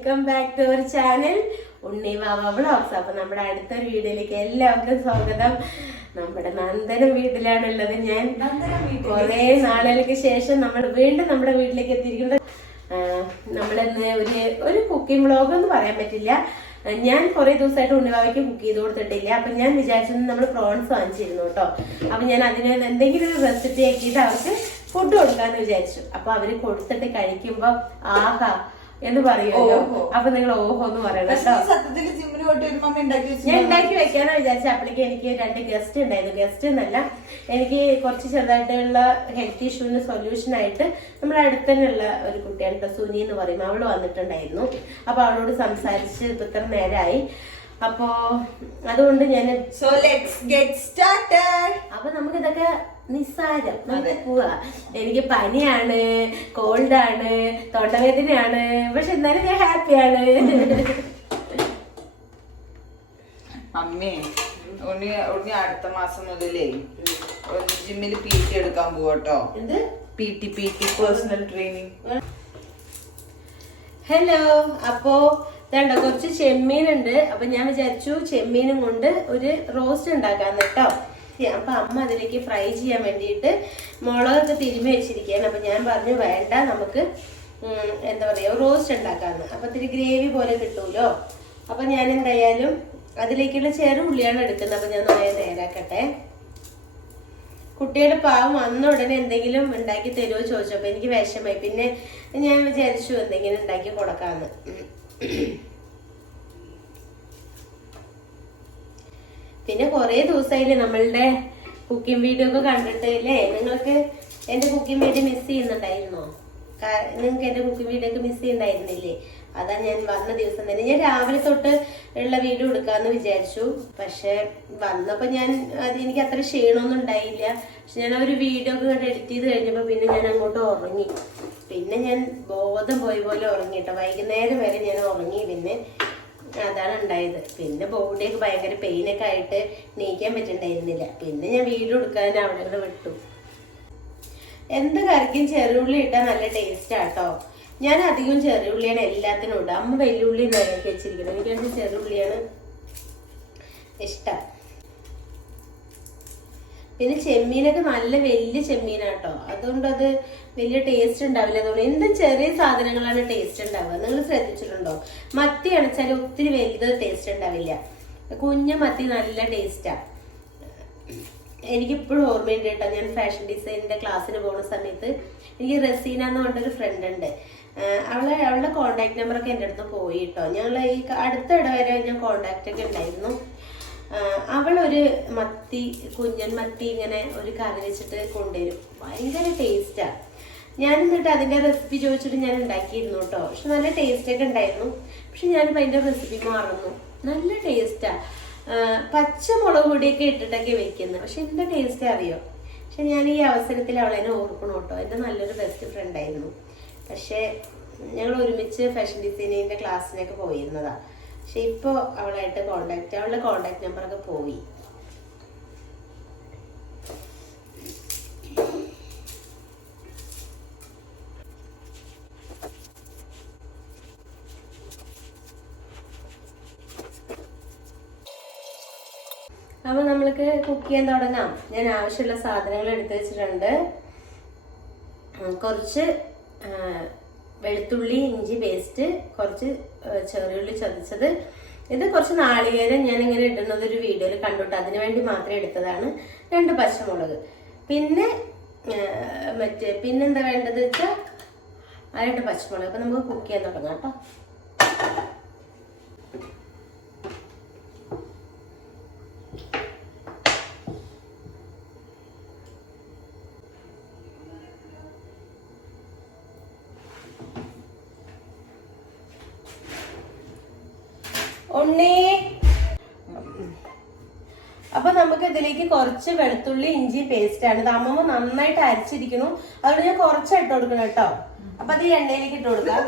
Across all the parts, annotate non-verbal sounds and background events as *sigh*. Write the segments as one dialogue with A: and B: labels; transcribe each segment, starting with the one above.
A: Welcome back to our channel. Unni Vava vlogs. അപ്പൊ നമ്മുടെ അടുത്ത വീഡിയോയിലേക്ക് എല്ലാവർക്കും സ്വാഗതം. നമ്മുടെ നന്ദന വീട്ടിലാണുള്ളത് ഞാൻ. കുറെ നാളുകൾക്ക് ശേഷം നമ്മൾ വീണ്ടും നമ്മുടെ വീട്ടിലേക്ക് എത്തിയിരിക്കുന്നത്. നമ്മളിന്ന് ഒരു ഒരു കുക്കിംഗ് വ്ളോഗ് എന്ന് പറയാൻ പറ്റില്ല. ഞാൻ കുറെ ദിവസമായിട്ട് ഉണ്ണിവാവയ്ക്ക് കുക്ക് ചെയ്ത് കൊടുത്തിട്ടില്ല. അപ്പൊ ഞാൻ വിചാരിച്ചത് നമ്മൾ പ്രോൺസ് വാങ്ങിച്ചിരുന്നു കേട്ടോ. അപ്പൊ ഞാൻ അതിന് എന്തെങ്കിലും ഒരു റെസിപ്പി ആക്കിയിട്ട് അവർക്ക് ഫുഡ് കൊടുക്കാന്ന് വിചാരിച്ചു. അപ്പൊ അവർ കൊടുത്തിട്ട് കഴിക്കുമ്പോ ആഹാ എന്ന് പറയുമല്ലോ. അപ്പൊ നിങ്ങൾ ഓഹോ എന്ന് പറയണം ഞാൻ ഉണ്ടാക്കി വെക്കാന്ന് വിചാരിച്ച. അപ്പോഴേക്ക് എനിക്ക് രണ്ട് ഗസ്റ്റ് ഉണ്ടായിരുന്നു. ഗസ്റ്റ് എന്നല്ല എനിക്ക് കുറച്ച് ചെറുതായിട്ടുള്ള ഹെൽത്ത് ഇഷ്യൂവിന് സൊല്യൂഷൻ ആയിട്ട് നമ്മുടെ അടുത്ത് തന്നെയുള്ള ഒരു കുട്ടിയാണ് കേട്ടോ സുനി എന്ന് പറയും. അവൾ വന്നിട്ടുണ്ടായിരുന്നു. അപ്പൊ അവളോട് സംസാരിച്ച് ഇത്ര നേരമായി അപ്പോ അതുകൊണ്ട് ഞാൻ
B: സോ ലെറ്റ്സ് ഗെറ്റ് സ്റ്റാർട്ടഡ്
A: അപ്പൊ നമുക്ക് ഇതൊക്കെ നിസ്സാരം. നമുക്ക് പോവാ. എനിക്ക് പനിയാണ് കോൾഡാണ് തൊണ്ടവേദനയാണ്. പക്ഷെ എന്നാലും ഞാൻ ഹാപ്പിയാണ്
B: അമ്മേ ഉണ്ണി ഉണ്ണി അടുത്ത മാസം മുതലേ ജിമ്മിൽ പി ടി എടുക്കാൻ പോവാട്ടോ.
A: എന്ത്?
B: P T P T personal training
A: hello അപ്പോ വേണ്ട കുറച്ച് ചെമ്മീൻ ഉണ്ട് അപ്പൊ ഞാൻ വിചാരിച്ചു ചെമ്മീനും കൊണ്ട് ഒരു റോസ്റ്റ് ഉണ്ടാക്കാന്ന് കേട്ടോ. അപ്പൊ അമ്മ അതിലേക്ക് ഫ്രൈ ചെയ്യാൻ വേണ്ടിയിട്ട് മുളകൊക്കെ തിരുമ്മി വെച്ചിരിക്കുകയാണ്. അപ്പം ഞാൻ പറഞ്ഞു വേണ്ട നമുക്ക് എന്താ പറയുക റോസ്റ്റ് ഉണ്ടാക്കാമെന്ന് അപ്പം ഇത്തിരി ഗ്രേവി പോലെ കിട്ടുമല്ലോ അപ്പം ഞാൻ എന്തായാലും അതിലേക്കുള്ള ചെറു ഉള്ളിയാണ് എടുക്കുന്നത്. അപ്പം ഞാൻ നന്നായി നേരാക്കട്ടെ. കുട്ടിയുടെ പാവം വന്ന ഉടനെ എന്തെങ്കിലും ഉണ്ടാക്കി തരുമോ ചോദിച്ചപ്പോൾ എനിക്ക് വിഷമായി പിന്നെ ഞാൻ വിചാരിച്ചു എന്തെങ്കിലും ഉണ്ടാക്കി കൊടുക്കാന്ന്. പിന്നെ കുറെ ദിവസമായില്ലേ നമ്മളുടെ കുക്കിംഗ് വീഡിയോ ഒക്കെ കണ്ടിട്ട് അല്ലേ നിങ്ങൾക്ക് എന്റെ കുക്കിംഗ് വീഡിയോ മിസ് ചെയ്യുന്നുണ്ടായിരുന്നോ? നിങ്ങൾക്ക് എന്റെ കുക്കിംഗ് വീഡിയോ ഒക്കെ മിസ് ചെയ്യുന്നുണ്ടായിരുന്നില്ലേ? അതാ ഞാൻ വന്ന ദിവസം തന്നെ. ഞാൻ രാവിലെ തൊട്ട് ഉള്ള വീഡിയോ എടുക്കാന്ന് വിചാരിച്ചു. പക്ഷെ വന്നപ്പോ ഞാൻ അത് എനിക്ക് അത്ര ക്ഷീണമൊന്നും ഉണ്ടായില്ല. പക്ഷെ ഞാൻ ഒരു വീഡിയോ ഒക്കെ കണ്ട് എഡിറ്റ് ചെയ്ത് കഴിഞ്ഞപ്പോ പിന്നെ ഞാൻ അങ്ങോട്ട് ഉറങ്ങി. പിന്നെ ഞാൻ ബോധം പോയി പോലെ ഉറങ്ങി കേട്ടോ വൈകുന്നേരം വരെ ഞാൻ ഉറങ്ങി. പിന്നെ അതാണ് ഉണ്ടായത്. പിന്നെ ബോഡിയൊക്കെ ഭയങ്കര പെയിനൊക്കെ ആയിട്ട് നീക്കാൻ പറ്റുന്നുണ്ടായിരുന്നില്ല പിന്നെ ഞാൻ വീട് എടുക്കാൻ അവിടെ കൂടെ വിട്ടു. എന്ത് കറിക്കും ചെറുള്ളി ഇട്ടാൽ നല്ല ടേസ്റ്റ് ആട്ടോ ഞാൻ അധികം ചെറുള്ളിയാണ് എല്ലാത്തിനും ഇടുക. അമ്മ വെല്ലുള്ളി വെച്ചിരിക്കുന്നത്. എനിക്ക് ചെറുള്ളിയാണ് ഇഷ്ടം. പിന്നെ ചെമ്മീനൊക്കെ നല്ല വലിയ ചെമ്മീനാട്ടോ. അതുകൊണ്ട് അത് വലിയ ടേസ്റ്റ് ഉണ്ടാവില്ല. അതുകൊണ്ട് എന്ത് ചെറിയ സാധനങ്ങളാണ് ടേസ്റ്റ് ഉണ്ടാവുക? നിങ്ങൾ ശ്രദ്ധിച്ചിട്ടുണ്ടോ? മത്തി അണച്ചാൽ ഒത്തിരി വലുത് ടേസ്റ്റ് ഉണ്ടാവില്ല. കുഞ്ഞ മത്തി നല്ല ടേസ്റ്റാ എനിക്കിപ്പോഴും ഓർമ്മയുണ്ട് കേട്ടോ. ഞാൻ ഫാഷൻ ഡിസൈനിന്റെ ക്ലാസ്സിന് പോകുന്ന സമയത്ത് എനിക്ക് റസീന എന്ന് പറഞ്ഞൊരു ഫ്രണ്ട് ഉണ്ട്. അവളെ അവളുടെ കോണ്ടാക്ട് നമ്പറൊക്കെ എന്റെ അടുത്ത് പോയി കേട്ടോ. ഞങ്ങൾ ഈ ക- അടുത്ത ഇടവരെ ഞാൻ കോണ്ടാക്ട് ഒക്കെ ഉണ്ടായിരുന്നു. അവളൊരു മത്തി കുഞ്ഞൻ മത്തി ഇങ്ങനെ ഒരു കറി വെച്ചിട്ട് കൊണ്ടുവരും. ഭയങ്കര ടേസ്റ്റാ ഞാൻ എന്നിട്ട് അതിന്റെ റെസിപ്പി ചോദിച്ചിട്ട് ഞാൻ ഉണ്ടാക്കിയിരുന്നു കേട്ടോ. പക്ഷെ നല്ല ടേസ്റ്റ് ഒക്കെ ഉണ്ടായിരുന്നു. പക്ഷെ ഞാനിപ്പോൾ അതിന്റെ റെസിപ്പി മാറുന്നു. നല്ല ടേസ്റ്റാ പച്ചമുളക് പൊടിയൊക്കെ ഇട്ടിട്ടൊക്കെ വെക്കുന്നത് പക്ഷെ എന്താ ടേസ്റ്റ് അറിയോ? പക്ഷെ ഞാൻ ഈ അവസരത്തിൽ അവളെ ഓർക്കണം കേട്ടോ. എന്റെ നല്ലൊരു ബെസ്റ്റ് ഫ്രണ്ട് ആയിരുന്നു. പക്ഷേ ഞങ്ങൾ ഒരുമിച്ച് ഫാഷൻ ഡിസൈനിങ്ങിന്റെ ക്ലാസ്സിനൊക്കെ പോയിരുന്നതാ. പക്ഷെ ഇപ്പോൾ അവളായിട്ട് കോണ്ടാക്ട് അവളുടെ കോണ്ടാക്ട് നമ്പറൊക്കെ പോയി. അപ്പോൾ നമ്മൾക്ക് കുക്ക് ചെയ്യാൻ തുടങ്ങാം. ഞാൻ ആവശ്യമുള്ള സാധനങ്ങൾ എടുത്തു വെച്ചിട്ടുണ്ട്. കുറച്ച് വെളുത്തുള്ളി ഇഞ്ചി പേസ്റ്റ് കുറച്ച് ചെറിയുള്ളി ചതച്ചത്. ഇത് കുറച്ച് നാളികേരം ഞാൻ ഇങ്ങനെ ഇടുന്നത് ഒരു വീഡിയോയിൽ കണ്ടിട്ട് അതിനു വേണ്ടി മാത്രം എടുത്തതാണ് രണ്ട് പച്ചമുളക്. പിന്നെ മറ്റേ പിന്നെന്താ വേണ്ടത് വെച്ചാൽ ആ രണ്ട് പച്ചമുളക്. അപ്പൊ നമുക്ക് കുക്ക് ചെയ്യാൻ തുടങ്ങാം കേട്ടോ. ഉണ്ണി. അപ്പൊ നമുക്ക് ഇതിലേക്ക് കുറച്ച് വെളുത്തുള്ളി ഇഞ്ചി പേസ്റ്റ് ആണ്. ഇത് അമ്മമ്മ നന്നായിട്ട് അരച്ചിരിക്കുന്നു. അതുകൊണ്ട് ഞാൻ കുറച്ച് ഇട്ട് കൊടുക്കണം കേട്ടോ. അപ്പൊ അത് എണ്ണയിലേക്ക് ഇട്ട് കൊടുക്കാം.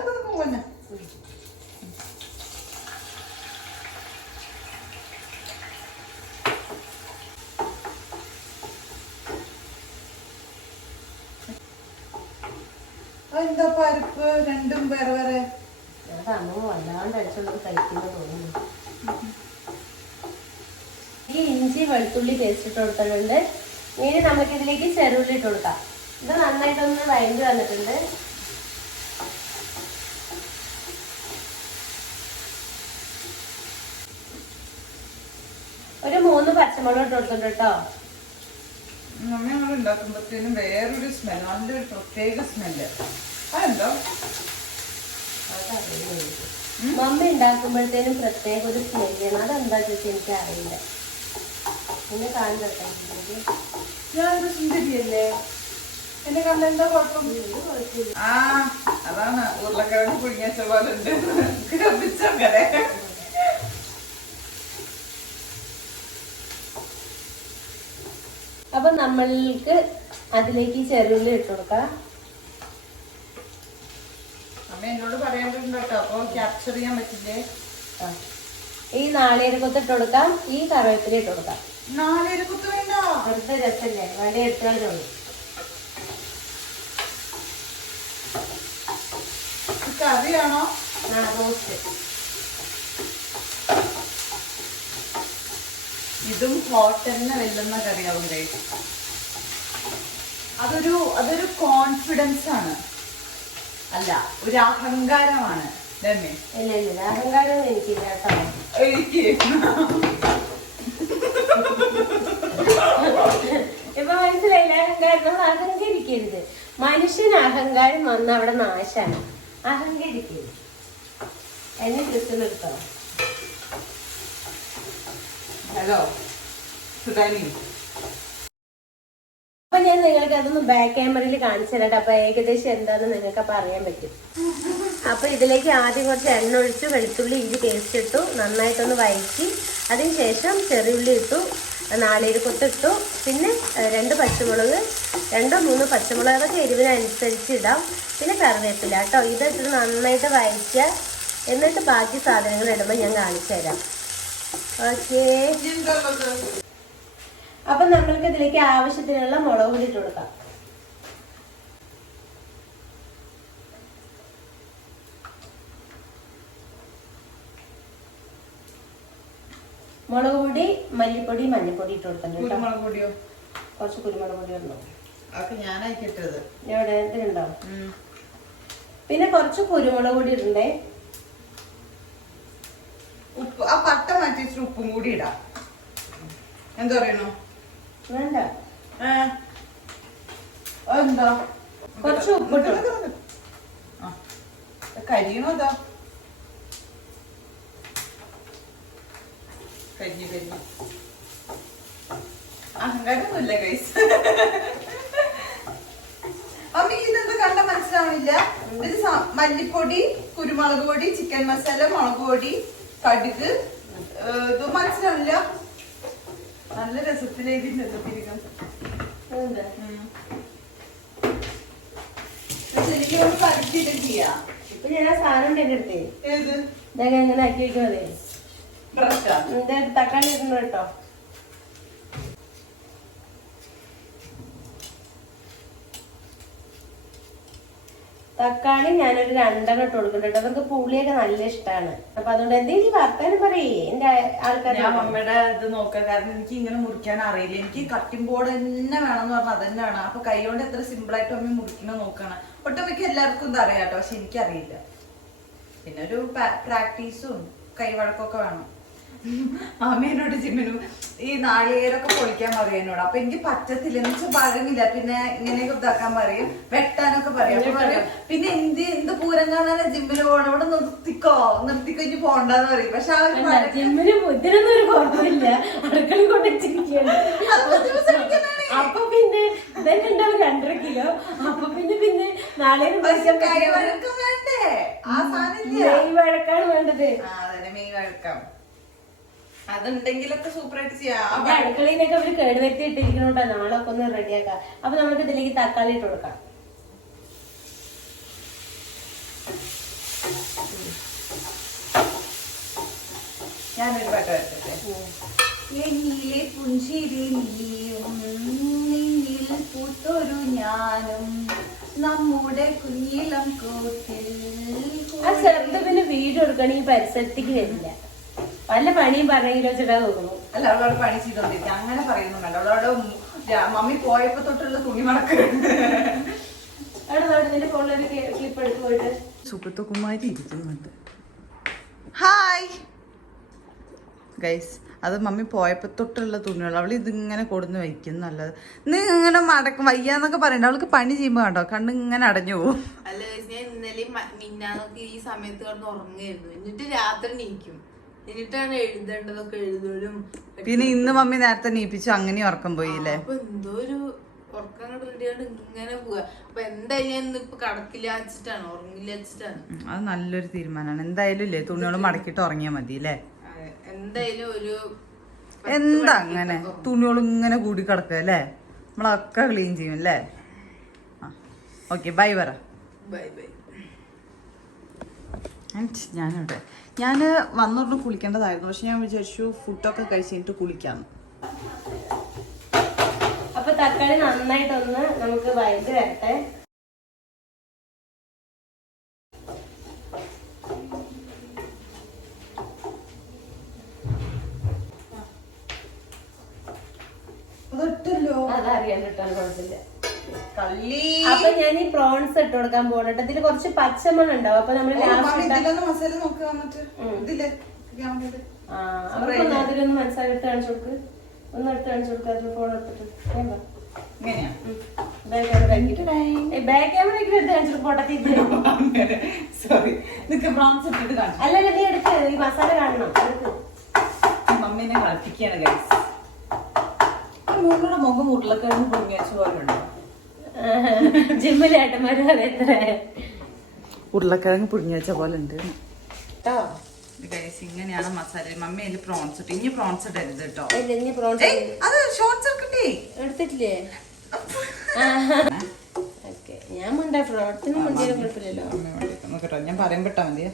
B: എന്താ പരിപ്പ്? രണ്ടും വേറെ വേറെ.
A: ഈ ഇഞ്ചി വെളുത്തുള്ളി പേസ്റ്റ് ഇട്ട് കൊടുത്തിട്ടുണ്ട്. ഇനി നമുക്ക് ഇതിലേക്ക് ചെറുള്ളി ഇട്ട് കൊടുക്കാം. ഇത് നന്നായിട്ടൊന്ന് വഴണ്ട് വന്നിട്ടുണ്ട്. ഒരു മൂന്ന് പച്ചമുളക് ഇട്ട് കൊടുത്തിട്ടുണ്ട് കേട്ടോ.
B: നമ്മ ഞങ്ങൾ ഉണ്ടാക്കുമ്പോഴത്തേനും വേറൊരു സ്മെല്ല് നല്ലൊരു പ്രത്യേക സ്മെല്ല് അതെന്തോ?
A: മമ്മി ഉണ്ടാക്കുമ്പോഴത്തേനും പ്രത്യേക ഒരു സ്മെല്ലാണ്. അതെന്താ ചോദിച്ചാൽ എനിക്ക് അറിയില്ല പിന്നെ കാണുന്നുണ്ടോ
B: ഞാനൊരു സുന്ദരിയല്ലേ? എന്നെ കണ്ട എന്താ കുഴപ്പം? ആ അതാണ് ഉരുളക്കിഴങ്ങ് പുഴുങ്ങിയ പോലെ ഉണ്ട്.
A: അപ്പൊ നമ്മൾക്ക് അതിലേക്ക് ചെറുള്ളി ഇട്ട് കൊടുക്കാം.
B: അമ്മ എന്നോട് പറയാൻ കേട്ടോ അപ്പൊ ക്യാപ്ചർ ചെയ്യാൻ പറ്റില്ലേ?
A: ഈ നാളികേര കൊത്ത് ഇട്ട് കൊടുക്കാം ഈ കറിവേപ്പില ഇട്ട് കൊടുക്കാം.
B: നാളെ കുത്തു വേണ്ട?
A: വെറുതെ രസല്ലേ വേണ്ടി എടുത്താലേ ഉള്ളൂ.
B: കറിയാണോ?
A: റോസ്റ്റ്.
B: ഇതും ഹോട്ടലിന് വെല്ലുന്ന കറിയാവും അതൊരു അതൊരു കോൺഫിഡൻസ് ആണ്. അല്ല ഒരു അഹങ്കാരമാണ് രമ്യ
A: ഇല്ല ഇല്ല അഹങ്കാരം എനിക്കില്ല കേട്ടോ.
B: എനിക്ക്
A: ഇപ്പൊ മനസ്സിലായില്ല അഹങ്കാരം നമ്മൾ അഹങ്കരിക്കരുത്. മനുഷ്യന് അഹങ്കാരം വന്ന അവിടെ നാശാണ് അഹങ്കരിക്കരുത്. എന്നെ ക്രിസ്ത്യൻ നിർത്തോ
B: ഹലോ സുധാനി
A: അതൊന്ന് ബാക്ക് ക്യാമറയിൽ കാണിച്ചു തരാം അപ്പൊ ഏകദേശം എന്താന്ന് നിങ്ങൾക്ക് പറയാൻ പറ്റും. അപ്പൊ ഇതിലേക്ക് ആദ്യം കുറച്ച് എണ്ണ ഒഴിച്ച് വെളുത്തുള്ളി ഇഞ്ചി പേസ്റ്റ് ഇട്ടു. നന്നായിട്ടൊന്ന് വഴറ്റി അതിനുശേഷം ചെറിയുള്ളി ഇട്ടു. നാളികേരക്കൊത്ത് ഇട്ടു. പിന്നെ രണ്ട് പച്ചമുളക് രണ്ടോ മൂന്ന് പച്ചമുളക് അതൊക്കെ എരിവിനനുസരിച്ച് ഇടാം. പിന്നെ കറിവേപ്പില കേട്ടോ. ഇതിട്ട് നന്നായിട്ട് വഴറ്റുക എന്നിട്ട് ബാക്കി സാധനങ്ങൾ ഇടുമ്പോൾ ഞാൻ കാണിച്ചു തരാം. ഓക്കേ. അപ്പൊ നമ്മൾക്ക് ഇതിലേക്ക് ആവശ്യത്തിനുള്ള മുളക് പൊടി ഇട്ട് കൊടുക്കാം. മുളക് പൊടി മല്ലിപ്പൊടി മഞ്ഞപ്പൊടി ഇട്ട് കൊടുക്കണം കേട്ടോ.
B: കുരുമുളക് പൊടിയോ?
A: കുറച്ച് കുരുമുളക് പൊടി ഉണ്ടോ?
B: അതൊക്കെ ഞാനായിട്ട് ഇട്ടത്
A: എവിടെ? ഇതിലുണ്ടോ? പിന്നെ കുറച്ച് കുരുമുളക് പൊടി ഇടണ്ടേ?
B: ഉപ്പ് ആ പട്ട മാറ്റി ഉപ്പും കൂടി ഇടാം. എന്താ പറയണു?
A: വേണ്ട.
B: എന്താ
A: കുറച്ച് ഉപ്പിട്ടു.
B: കരിയണോ അതോ? കരിഞ്ഞു കരിഞ്ഞു. അഹങ്കാരമൊന്നുമില്ല കൈസ് അമ്മയ്ക്ക് ഇതെന്താ കണ്ട മനസ്സിലാവണില്ല? ഇത് മല്ലിപ്പൊടി കുരുമുളക് പൊടി ചിക്കൻ മസാല മുളക് പൊടി കടുക് ഇത് മനസ്സിലാവില്ല നല്ല രസത്തിലേക്ക് ചെറുത്തിരിക്കും
A: എന്താ?
B: ശരിക്കും ചെയ്യാം.
A: ഇപ്പൊ ഞാൻ ആ സാധനം ഉണ്ട് എന്റെ അടുത്ത്.
B: ഏത്?
A: ഇതൊക്കെ എങ്ങനെ ആക്കി എന്റെ തക്കാളി ഇടുന്നു കേട്ടോ. തക്കാളി ഞാനൊരു രണ്ടെണ്ണം ഇട്ട് കൊടുക്കുന്നുണ്ട് അവർക്ക് പുളിയൊക്കെ നല്ല ഇഷ്ടമാണ് അപ്പൊ അതുകൊണ്ട് എന്തെങ്കിലും വർത്താനം പറയേ. എന്റെ ആൾക്കാർ
B: ഞാൻ മമ്മിയുടെ ഇത് നോക്കാം. കാരണം എനിക്ക് ഇങ്ങനെ മുറിക്കാൻ അറിയില്ല. എനിക്ക് കട്ടിംഗ് ബോർഡ് തന്നെ വേണമെന്ന് പറഞ്ഞാൽ അത് തന്നെ വേണം അപ്പൊ കൈ കൊണ്ട് എത്ര സിമ്പിൾ ആയിട്ട് അമ്മ മുറിക്കണ നോക്കണം. ഒട്ടുമിക്ക എല്ലാവർക്കും ഇത് അറിയാട്ടോ പക്ഷെ എനിക്കറിയില്ല. പിന്നെ ഒരു പ്രാക്ടീസും കൈവഴക്കൊക്കെ വേണം. അമ്മേനോട് ജിമ്മിനും ഈ നാളികേരൊക്കെ പൊളിക്കാൻ പറയും എന്നോട്. അപ്പൊ എനിക്ക് പറ്റത്തില്ല. എന്ന് വെച്ചാൽ പഴങ്ങില്ല പിന്നെ ഇങ്ങനെയൊക്കെ ഇതാക്കാൻ പറയും. വെട്ടാനൊക്കെ പറയും. അപ്പൊ പറയും പിന്നെ എന്ത് എന്ത് പൂരം കാണാനാ ജിമ്മിന് പോകണം അവിടെ നിർത്തിക്കോ. നിർത്തിക്കോ ഇനി പോണ്ടെന്ന് പറയും. പക്ഷെ ആ ഒരു വഴക്ക്
A: ജിമ്മിന് ഇതിനൊന്നും ഒരു കുഴപ്പമില്ല. അടുക്കള കൊണ്ടിരിക്കുകയാണ് അപ്പൊ പിന്നെ ഉണ്ടാവും രണ്ടര കിലോ. അപ്പൊ പിന്നെ പിന്നെ നാളെ
B: വേണ്ടേ? ആ സാധനം
A: മെയ് വഴക്കാണ് വേണ്ടത്.
B: ആ അതന്നെ മെയ് വഴക്കം. അതുണ്ടെങ്കിലൊക്കെ സൂപ്പറായിട്ട് ചെയ്യാം.
A: അപ്പൊ അടുക്കളയിലൊക്കെ അവർ കേടുവരുത്തി ഇട്ടിരിക്കണോട്ടോ നാളെ ഒക്കെ ഒന്ന് റെഡിയാക്കാം. അപ്പൊ നമുക്ക് ഇതിലേക്ക് തക്കാളി ഇട്ട് കൊടുക്കാം.
B: ഞാനൊരു പാട്ട് വരട്ടെ എന്നിലെ പുഞ്ചിരി നീയും നിന്നിൽ പൂത്തൊരു ഞാനും നമ്മുടെ കുഞ്ഞിലം കൂട്ടിൽ
A: ആ ചെറുത് പിന്നെ വീട് കൊടുക്കണെങ്കിൽ പരിസരത്തേക്ക് വരില്ല. വല്ല പണിയും പറഞ്ഞെങ്കിലും ചേട്ടാ തോന്നുന്നു.
B: അല്ല അവളോട് പണി ചെയ്തോണ്ടിരിക്കും അങ്ങനെ പറയുന്നുണ്ടല്ലോ. അവളോട് മമ്മി പോയപ്പോ തൊട്ടുള്ള തുണി മടക്ക്
A: അവിടെ നിന്റെ ഫോണിലൊരു ക്ലിപ്പ് എടുത്ത് പോയിട്ട്.
B: സുഖത്തുകുമാരി ഇരിക്കുന്നുണ്ട്. ഹായ് ഗൈസ് അത് മമ്മി പോയപ്പോ തൊട്ടുള്ള തുണികൾ അവൾ ഇതിങ്ങനെ കൊടുന്ന് വയ്ക്കും നല്ലത്. നീ ഇങ്ങനെ മടക്കും. വയ്യാന്നൊക്കെ പറയണ്ട. അവൾക്ക് പണി ചെയ്യുമ്പോ കണ്ടോ? കണ്ണ് ഇങ്ങനെ അടഞ്ഞു പോകും
C: അല്ല ഇന്നലെ മിന്നാന്നൊക്കെ ഈ സമയത്ത് കിടന്ന് ഉറങ്ങായിരുന്നു എന്നിട്ട് രാത്രി നീക്കും എന്നിട്ടാണ് എഴുതേണ്ടതൊക്കെ എഴുതലും.
B: പിന്നെ ഇന്ന് മമ്മി നേരത്തെ നീപ്പിച്ചു അങ്ങനെ ഉറക്കം പോയില്ലേ?
C: അപ്പൊ എന്തോ ഒരു ഉറക്കം റെഡിയാണ്ട് ഇങ്ങനെ പോവാ. അപ്പൊ എന്തായാലും ഞാൻ ഇപ്പൊ കടക്കില്ല വെച്ചിട്ടാണ് ഉറങ്ങില്ല വെച്ചിട്ടാണ്.
B: അത് നല്ലൊരു തീരുമാനമാണ് എന്തായാലും ഇല്ലേ തുണികൾ മടക്കിട്ട് ഉറങ്ങിയാൽ മതി അല്ലേ
C: എന്തായാലും ഒരു
B: എന്താ അങ്ങനെ. തുണികൾ ഇങ്ങനെ കൂടി കിടക്കുക അല്ലേ? നമ്മളൊക്കെ ക്ലീൻ ചെയ്യും അല്ലേ? ഓക്കെ ബൈ പറ.
C: Bye bye.
B: ഞാനിവിടെ ഞാൻ വന്നോട്ട് കുളിക്കേണ്ടതായിരുന്നു. പക്ഷെ ഞാൻ വിചാരിച്ചു ഫുഡൊക്കെ കഴിച്ചിട്ട് കുളിക്കാന്ന്
A: അപ്പൊ തക്കാളി നന്നായിട്ടൊന്ന് നമുക്ക് വയറ്റ് വരട്ടെ.
B: അതൊട്ടല്ലോ
A: അതറിയാൻ കിട്ടാൻ കുഴപ്പമില്ല. അപ്പൊ ഞാൻ ഈ പ്രോൺസ് ഇട്ട് കൊടുക്കാൻ പോകട്ടെ ഇതിൽ കുറച്ച് പച്ചമണം ഉണ്ടാവും. അപ്പൊ നമ്മൾ
B: മസാല നോക്കുക വന്നിട്ട്. ഇതില്ലേ.
A: ആ അവർക്കൊന്ന് അതിലൊന്ന് മനസ്സിലാക്കി കാണിച്ചു കൊടുക്ക്. ഒന്ന് എടുത്ത് കാണിച്ചു കൊടുക്കുക അതിൽ ഫോൺ എടുത്തിട്ട്. എടുത്ത് *laughs* അല്ല നീ എടുക്ക്. ഈ മസാല കാണണം.
B: മമ്മീനെ കളിപ്പിക്കാണ് മുഖം ഉരുളക്കിഴങ്ങ് പൊങ്ങി വെച്ച പോലെ ഉണ്ടോ?
A: ജിമ്മിലെ ഏട്ടന്മാര് പറയത്രേ
B: ഉരുളക്കിഴങ്ങ് പുഴുങ്ങി വെച്ച പോലെ ഉണ്ട്.
A: കേട്ടോ
B: ഇങ്ങനെയാണ് മസാല. മമ്മി അതിൽ പ്രോൺസ് ഇട്ട്. ഇനി പ്രോൺസ് ഇടരുത് കേട്ടോ അത് ഷോർട്ട് എടുക്കണ്ടേ
A: എടുത്തിട്ടില്ലേ? ഓക്കെ. ഞാൻ മുണ്ടാ കുഴപ്പമില്ലല്ലോ.
B: നോക്കട്ടോ ഞാൻ പറയും ഇട്ടാ മതിയെ.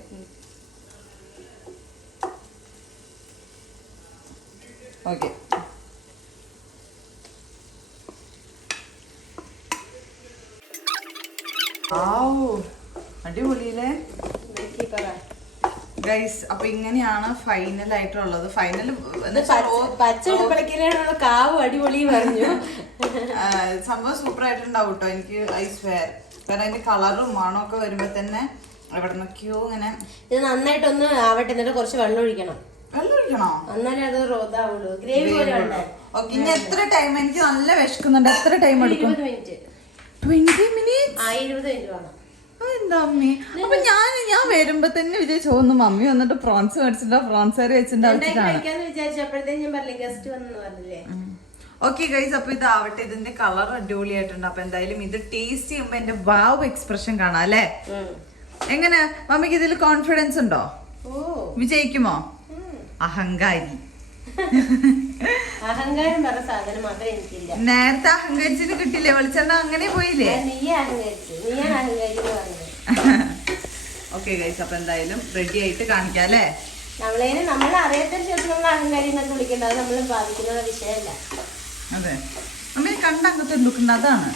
B: ഓക്കെ. അടിപൊളിയില്ലേ? ഗൈസ് അപ്പൊ ഇങ്ങനെയാണ് ഫൈനൽ ആയിട്ടുള്ളത്. ഫൈനൽ
A: കാവ് അടിപൊളി പറഞ്ഞു.
B: സംഭവം സൂപ്പർ ആയിട്ടുണ്ടാവും കേട്ടോ എനിക്ക് ഐസ് വെയർ കാരണം അതിന്റെ കളറും ഒക്കെ വരുമ്പോ തന്നെ എവിടെ നിന്നൊക്കെയോ ഇങ്ങനെ
A: ഇത് നന്നായിട്ടൊന്ന് ആവട്ടെ എന്നിട്ട് കുറച്ച് വെള്ളം ഒഴിക്കണം.
B: വെള്ളം ഒഴിക്കണോ?
A: എന്നാലേ അത് റോതാവുള്ളൂ ഗ്രേവി പോലെ
B: ഇനി എത്ര ടൈം എനിക്ക് നല്ല വിശക്കുന്നുണ്ട്. എത്ര ടൈം എടുക്കും? ട്വന്റി
A: ഇരുപത് മിനിറ്റ് വേണം.
B: എന്താ അമ്മി? അപ്പൊ ഞാൻ ഞാൻ വരുമ്പോ തന്നെ വിചാരിച്ചു ഒന്ന് മമ്മി വന്നിട്ട് ഫ്രോൺസ് മേടിച്ചിട്ടോ ഫ്രോൺസ് കറി വെച്ചിട്ട്
A: ഉണ്ടാക്കി
B: വെച്ചിട്ടാണ്
A: കഴിക്കാന്ന് വിചാരിച്ചപ്പോഴത്തേക്കും ഞാൻ പറഞ്ഞില്ലേ ഗസ്റ്റ് വന്നു പറഞ്ഞില്ലേ?
B: ഓക്കെ ഗൈസ് അപ്പൊ ഇതാവട്ടെ. ഇതിന്റെ കളർ അടിപൊളിയായിട്ടുണ്ട്. അപ്പൊ എന്തായാലും ഇത് ടേസ്റ്റ് ചെയ്യുമ്പോ എന്റെ വാവ് എക്സ്പ്രഷൻ കാണാം അല്ലേ? എങ്ങനെ? മമ്മിക്ക് ഇതിൽ കോൺഫിഡൻസ് ഉണ്ടോ? വിജയിക്കുമോ? അഹങ്കാരി.
A: അഹങ്കാരം പറഞ്ഞ സാധനം മാത്രമേ എനിക്കില്ല.
B: നേരത്തെ അഹങ്കരിച്ചിട്ട് കിട്ടില്ലേ വെളിച്ചെണ്ണ അങ്ങനെ പോയില്ലേ?
A: നീയെ അഹങ്കരിച്ചു. നീയാണ് അഹങ്കാരി എന്ന് പറഞ്ഞത്
B: ഓക്കെ ഗൈസ് അപ്പൊ എന്തായാലും റെഡി ആയിട്ട് കാണിക്കാം അല്ലേ?
A: നമ്മളതിന് നമ്മൾ അറിയാത്ത ശേഷം നമ്മൾ അഹങ്കാരി എന്നൊക്കെ വിളിക്കേണ്ടത് നമ്മൾ ബാധിക്കുന്ന വിഷയമല്ല.
B: അതെ. അമ്മയെ കണ്ട അങ്ങനത്തെ ലുക്കുണ്ട് അതാണ്.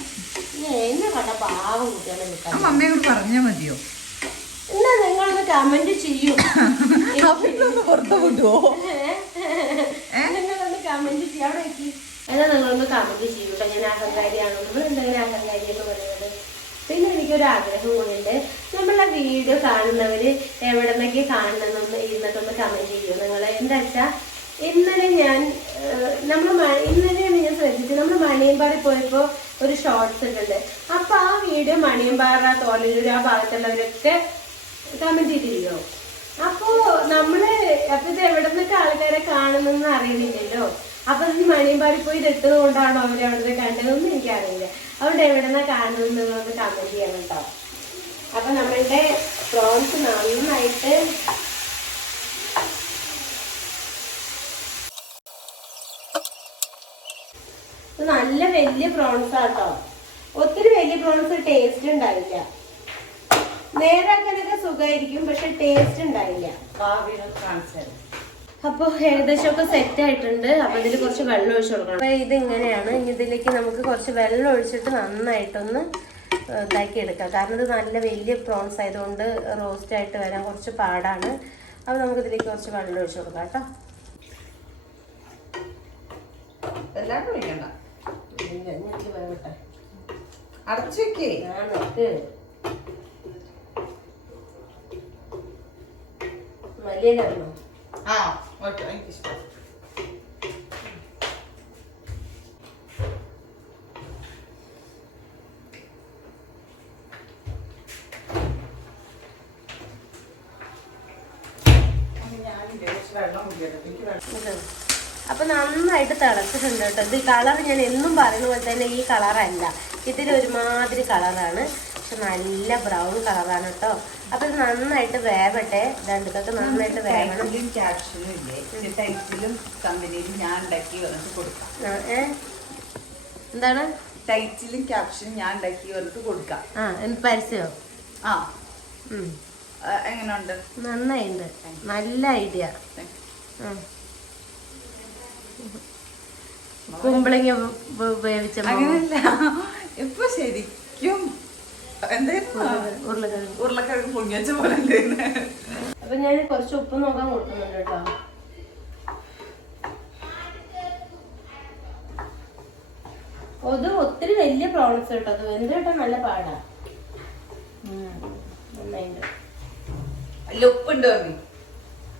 A: എന്നെ കണ്ട പാവം കുട്ടികളെ വിട്ടാൽ
B: മമ്മിയെ പറഞ്ഞാൽ മതിയോ?
A: എന്നാ നിങ്ങളൊന്ന് കമന്റ് ചെയ്യൂ. *laughs*
B: പുറത്ത് വിടുവോ *laughs*
A: നിങ്ങളൊന്ന് കമന്റ് ചെയ്യും. അവിടെ വെക്ക്. നിങ്ങളൊന്ന് കമന്റ് ചെയ്യൂട്ടോ. ഞാൻ അഹങ്കാരിയാണോ? നമ്മൾ എന്തെങ്കിലും അഹങ്കാരി എന്ന് പറയുന്നത്? പിന്നെ എനിക്കൊരു ആഗ്രഹം കൂടിയുണ്ട് നമ്മളെ വീഡിയോ കാണുന്നവര് എവിടെ നിന്നൊക്കെ കാണണമെന്ന് ഇരുന്നിട്ടൊന്ന് കമന്റ് ചെയ്യൂ. നിങ്ങൾ എന്താ വെച്ചാ ഇന്നലെ ഞാൻ നമ്മൾ ഇന്നലെയാണ് ഞാൻ ശ്രദ്ധിച്ചത്. നമ്മൾ മണിയമ്പാടി പോയപ്പോ ഒരു ഷോർട്സ് ഇട്ടുണ്ട് അപ്പൊ ആ വീഡിയോ മണിയമ്പാറ തോലൂർ ആ ഭാഗത്തുള്ളവരൊക്കെ കമന്റ് ചെയ്തിരിക്കോ അപ്പോ നമ്മൾ അപ്പൊ ഇത് എവിടെ നിന്നൊക്കെ ആൾക്കാരെ കാണുന്നെന്ന് അറിയുന്നില്ലല്ലോ. അപ്പൊ ഈ മണിയമ്പാടി പോയി തെട്ടുന്നത് കൊണ്ടാണോ അവർ അവിടെ കണ്ടതെന്ന് എനിക്കറിയില്ല. അവിടെ എവിടെ നിന്നാ കാണുന്നത് കമന്റ് ചെയ്യണം കേട്ടോ. അപ്പൊ നമ്മളുടെ പ്രോൺസ് നന്നായിട്ട് നല്ല വലിയ പ്രോൺസ് ആട്ടോ ഒത്തിരി വലിയ പ്രോൺസ് ടേസ്റ്റ് ഉണ്ടായില്ല നേരാക്കാനൊക്കെ സുഖമായിരിക്കും പക്ഷെ ടേസ്റ്റ് ഉണ്ടായില്ല.
B: കാണിച്ചത്
A: അപ്പൊ ഏകദേശം ഒക്കെ സെറ്റ് ആയിട്ടുണ്ട്. അപ്പൊ ഇതിൽ കുറച്ച് വെള്ളം ഒഴിച്ചു കൊടുക്കണം. അപ്പൊ ഇത് ഇങ്ങനെയാണ് ഇനി ഇതിലേക്ക് നമുക്ക് കുറച്ച് വെള്ളം ഒഴിച്ചിട്ട് നന്നായിട്ടൊന്ന് ഇതാക്കി എടുക്കാം. കാരണം ഇത് നല്ല വലിയ പ്രോൺസ് ആയതുകൊണ്ട് റോസ്റ്റ് ആയിട്ട് വരാൻ കുറച്ച് പാടാണ്. അപ്പോൾ നമുക്ക് ഇതിലേക്ക് കുറച്ച് വെള്ളം ഒഴിച്ചു കൊടുക്കാം കേട്ടോ.
B: എല്ലാവരും ഒഴിക്കണ്ട.
A: ഞങ്ങൾക്ക് വേവട്ടെ.
B: അടച്ചു വെക്കേ.
A: നോക്ക് മല്ലിയിലാണോ
B: ആ ഓക്കെ എനിക്കിഷ്ടം.
A: അപ്പൊ നന്നായിട്ട് തിളച്ചിട്ടുണ്ട് കേട്ടോ. ഇത് കളർ ഞാൻ എന്നും പറയുന്ന പോലെ തന്നെ ഈ കളറല്ല. ഇതിൽ ഒരുമാതിരി കളറാണ്. പക്ഷെ നല്ല ബ്രൗൺ കളറാണ് കേട്ടോ അപ്പൊ ഇത് നന്നായിട്ട് വേവട്ടെ. രണ്ടുക്കൊക്കെ നന്നായിട്ട് വേവണം.
B: ടൈറ്റിലും കമ്പനിയിലും ഞാൻ ഉണ്ടാക്കി വന്നിട്ട് കൊടുക്കാം.
A: എന്താണ്?
B: ടൈറ്റിലും ക്യാപ്ഷനും ഞാൻ ഉണ്ടാക്കി വന്നിട്ട് കൊടുക്കാം.
A: ആ എന്ത് പരസ്യമോ
B: ആ. എങ്ങനെയുണ്ട്?
A: നന്നായിണ്ട്. നല്ല ഐഡിയ കുമ്പളങ്ങ വേവിച്ച
B: അങ്ങനെയല്ല. ഇപ്പൊ ശരിക്കും
A: ഉരുളക്കിഴങ്ങ്.
B: ഉരുളക്കിഴങ്ങ് പൊങ്ങിയച്ച പോലെ.
A: അപ്പൊ ഞാൻ കുറച്ച് ഉപ്പ് നോക്കാൻ കൊടുക്കുന്നുണ്ട് കേട്ടോ. അത് ഒത്തിരി വലിയ പ്രോബ്ലംസ് കേട്ടോ. അത് വെന്ത് കേട്ടോ നല്ല പാടാ.
B: അല്ല ഉപ്പുണ്ട് പറഞ്ഞു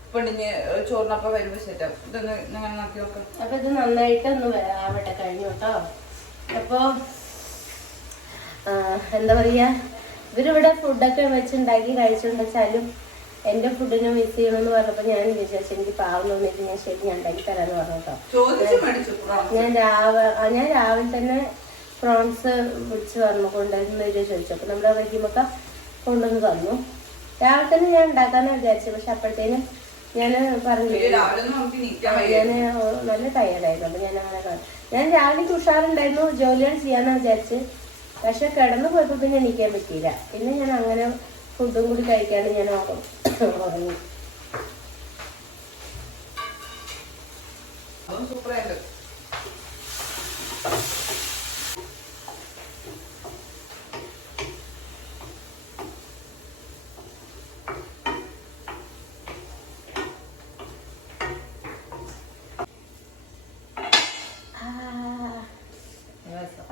B: ഉപ്പുണ്ടിഞ്ഞ് ചോറിനപ്പ വരുമ്പോ സെറ്റാവും ഇതൊന്ന് അങ്ങനെ നോക്കി നോക്കാം.
A: അപ്പൊ ഇത് നന്നായിട്ട് ഒന്ന് ആവട്ടെ കഴിഞ്ഞു കേട്ടോ. അപ്പൊ എന്താ പറയുക ഇവരിവിടെ ഫുഡൊക്കെ വെച്ചുണ്ടാക്കി കഴിച്ചുകൊണ്ട് വെച്ചാലും എന്റെ ഫുഡിനെ മിസ് ചെയ്യണമെന്ന് പറഞ്ഞപ്പോ ഞാൻ വിചാരിച്ചു എനിക്ക് പാവം തോന്നിയിട്ട് ഞാൻ ശരി ഞാൻ ഉണ്ടാക്കി തരാന്ന് പറഞ്ഞു കേട്ടോ. ഞാൻ രാവിലെ ഞാൻ രാവിലെ തന്നെ പ്രോൺസ് വിളിച്ച് പറഞ്ഞു കൊണ്ടുവരുന്ന ഒരു ചോദിച്ചു. അപ്പൊ നമ്മുടെ റഹീമൊക്കെ കൊണ്ടുവന്ന് തന്നു. രാവിലെ തന്നെ ഞാൻ ഉണ്ടാക്കാനാണ് വിചാരിച്ചത് പക്ഷെ അപ്പോഴത്തേനും ഞാൻ പറഞ്ഞു. ഞാൻ നല്ല ടയർഡായിരുന്നു അപ്പൊ ഞാൻ അങ്ങനെ ഞാൻ രാവിലെ ഉഷാറുണ്ടായിരുന്നു ജോലിയാണ് ചെയ്യാന്ന് വിചാരിച്ച്. പക്ഷെ കിടന്നു പോയപ്പോൾ പിന്നെ എണീക്കാൻ പറ്റിയില്ല. പിന്നെ ഞാൻ അങ്ങനെ ഫുഡും കൂടി കഴിക്കാണ്ട് ഞാൻ ഓർമ്മ ഉറങ്ങി.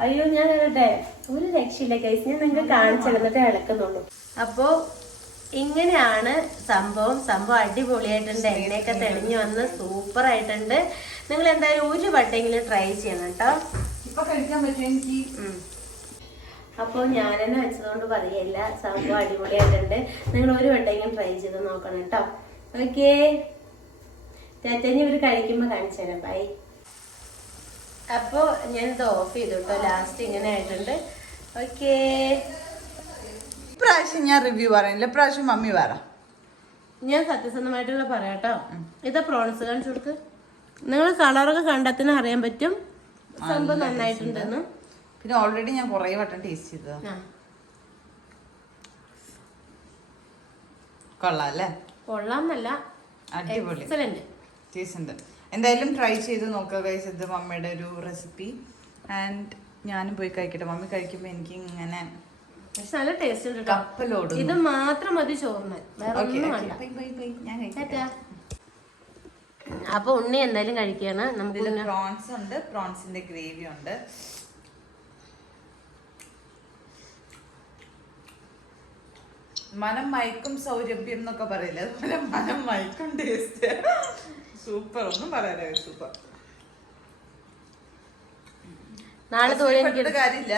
A: അയ്യോ ഞാൻ ഒരു രക്ഷയില്ല കൈസ് ഞാൻ നിങ്ങൾക്ക് കാണിച്ചു തന്നിട്ട് ഇളക്കുന്നുള്ളൂ അപ്പോ ഇങ്ങനെയാണ് സംഭവം. സംഭവം അടിപൊളിയായിട്ടുണ്ട്. എണ്ണയൊക്കെ തെളിഞ്ഞു വന്ന് സൂപ്പർ ആയിട്ടുണ്ട് നിങ്ങൾ എന്തായാലും ഒരു വട്ടെങ്കിലും ട്രൈ ചെയ്യണം കേട്ടോ.
B: ഇപ്പൊ കഴിക്കാൻ പറ്റും എനിക്ക്?
A: ഉം. അപ്പോൾ ഞാൻ തന്നെ വെച്ചതുകൊണ്ട് പറയല്ല. സംഭവം അടിപൊളിയായിട്ടുണ്ട്. നിങ്ങൾ ഒരു വട്ടെങ്കിലും ട്രൈ ചെയ്ത് നോക്കണം കേട്ടോ. ഓക്കേ ചേച്ചി ഇവർ കഴിക്കുമ്പോൾ കാണിച്ചു തരാം. ബൈ അപ്പോൾ ഞാനിത് ഓഫ് ചെയ്തു കേട്ടോ. ലാസ്റ്റ് ഇങ്ങനെ ആയിട്ടുണ്ട്. ഓക്കേ
B: ഇപ്രാവശ്യം ഞാൻ റിവ്യൂ പറയുന്നില്ല ഇപ്രാവശ്യം മമ്മി പറ
A: ഞാൻ സത്യസന്ധമായിട്ടുള്ള പറയാട്ടോ ഇതാ പ്രോൺസ് കാണിച്ചു കൊടുക്ക്. നിങ്ങൾ കളറൊക്കെ കണ്ടെത്തിന് അറിയാൻ പറ്റും. സംഭവം നന്നായിട്ടുണ്ടെന്ന്.
B: പിന്നെ ഓൾറെഡി ഞാൻ കുറേ വട്ടം ടേസ്റ്റ് ചെയ്തതാ.
A: കൊള്ളാല്ലേ?
B: കൊള്ളാം അല്ലേ
A: കൊള്ളാമെന്നല്ല
B: അടിപൊളി എന്തായാലും ട്രൈ ചെയ്ത് നോക്കുക ഗൈസ് ഇത് മമ്മിയുടെ ഒരു റെസിപ്പി ആൻഡ് ഞാനും പോയി കഴിക്കട്ടെ. മമ്മി കഴിക്കുമ്പോ എനിക്ക് ഇങ്ങനെ
A: പക്ഷെ നല്ല ടേസ്റ്റ് ഉണ്ട് കേട്ടോ ഇത് മാത്രം മതി ചോറിന്. വേറെ ഒന്നും വേണ്ട. അപ്പൊ ഉണ്ണി എന്തായാലും കഴിക്കാണ്. നമുക്ക്
B: പ്രോൺസ് ഉണ്ട്. പ്രോൺസിന്റെ ഗ്രേവി ഉണ്ട്. മനം മയക്കും സൗരഭ്യം എന്നൊക്കെ പറയില്ല? അതുപോലെ മനം മയക്കും ടേസ്റ്റ് സൂപ്പർ. ഒന്നും പറയാനായി സൂപ്പർ.
A: നാളെ തൊഴിൽ എനിക്ക്
B: കാര്യമില്ല.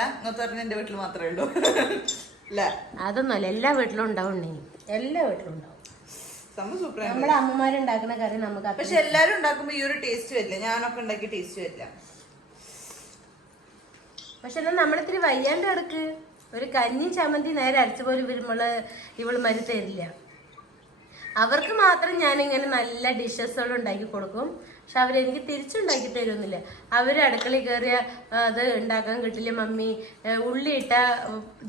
B: എന്റെ വീട്ടിൽ മാത്രമേ ഉള്ളൂ. *laughs*
A: അതൊന്നുമല്ല എല്ലാ വീട്ടിലും ഉണ്ടാവും എല്ലാ വീട്ടിലും ഉണ്ടാവും. നമ്മളെ അമ്മമാരുണ്ടാക്കുന്ന കറി നമുക്ക്
B: പക്ഷെ എല്ലാരും ഉണ്ടാക്കുമ്പോ ഈ ഒരു ടേസ്റ്റ് വരില്ല. ഞാനൊക്കെ ഉണ്ടാക്കിയ ടേസ്റ്റ് വരില്ല.
A: പക്ഷെ എന്നാൽ നമ്മളിത്തിരി വയ്യാണ്ട് കിടക്ക്. ഒരു കഞ്ഞി ചമ്മന്തി നേരെ അരച്ചു പോലും വരുമ്പോൾ ഇവൾ മരി തരില്ല. അവർക്ക് മാത്രം ഞാൻ ഇങ്ങനെ നല്ല ഡിഷസുകൾ ഉണ്ടാക്കി കൊടുക്കും. പക്ഷെ അവരെനിക്ക് തിരിച്ചുണ്ടാക്കി തരുന്നില്ല. അവർ അടുക്കളയിൽ കയറിയ അത് ഉണ്ടാക്കാൻ കിട്ടില്ല മമ്മി ഉള്ളി ഇട്ട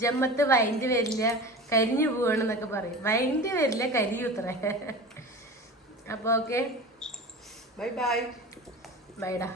A: ജമ്മത്ത് വൈൻഡ് വരില്ല കരിഞ്ഞു പോവാണെന്നൊക്കെ പറയും. വൈൻഡ് വരില്ല കരിയുത്രേ അപ്പോൾ ഓക്കെ.
B: Bye bye.
A: ബൈഡാ